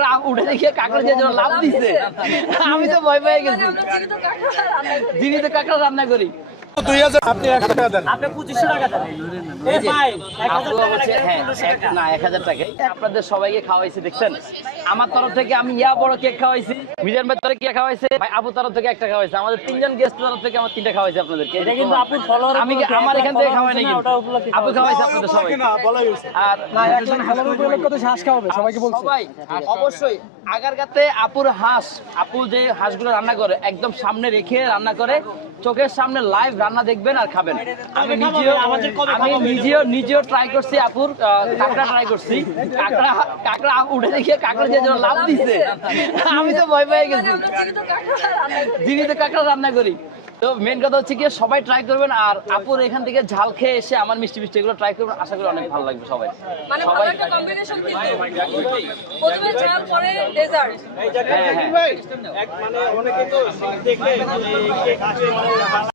কাঁকড়া উঠে দেখিয়ে কাঁকড়া যে লাভ দিছে। আমি তো ভয় পেয়ে গেছি। জীবিত কাঁকড়া রান্না করি। আপনি একশো টাকা দেন। আপনি পঁচিশশো টাকা দেন। এ ভাই এক হাজার আপু টাকা হচ্ছে লাগে, হ্যাঁ পনেরোশো এক- টাকা। না এক হাজার টাকাই আপনাদের সবাইকে খাওয়াইছি দেখছেন? আমার তরফ থেকে আমি ইয়া বড় কেক খাওয়াইছি। মিজান ভাই তরফ কেক খাওয়াইছে। ভাই আপু তরফ থেকে একটা খাওয়াইছে। আমাদের তিনজন গেস্ট তরফ থেকে আমার তিনটা খাওয়াইছে আপনাদেরকে। এটা কিন্তু আপুর follower আমি আমার এখান থেকে খাওয়াই নাই আছে না, কিন্তু? ওটা উপলক্ষে আপু খাওয়াইছে আপনাদের সবাই না আর সবাইকে বলছি। সবাই অবশ্যই। আগারগাতে আপুর হাঁস আপু যে হাঁসগুলো রান্না করে একদম সামনে রেখে রান্না করে চোখের সামনে লাইভ রান্না দেখবেন আর খাবেন। আমি নিজেও আমি নিজেও নিজেও ট্রাই করছি আপুর কাঁকড়া ট্রাই করছি। কাঁকড়া কাঁকড়া উঠে দেখিয়ে কাঁকড়া যে লাভ দিছে। আমি তো ভয় পেয়ে গেছি। জীবিত কাঁকড়া রান্না করি। তো মেন কথা হচ্ছে কি সবাই ট্রাই করবেন আর আপুর এখান থেকে ঝাল খেয়ে এসে আমার মিষ্টি মিষ্টি এগুলো ট্রাই করবেন আশা করি অনেক ভালো লাগবে সবাই। মানে ভালো একটা কম্বিনেশন কিন্তু। প্রথমে চা পরে ডেজার্ট এক অনেকে তো দেখে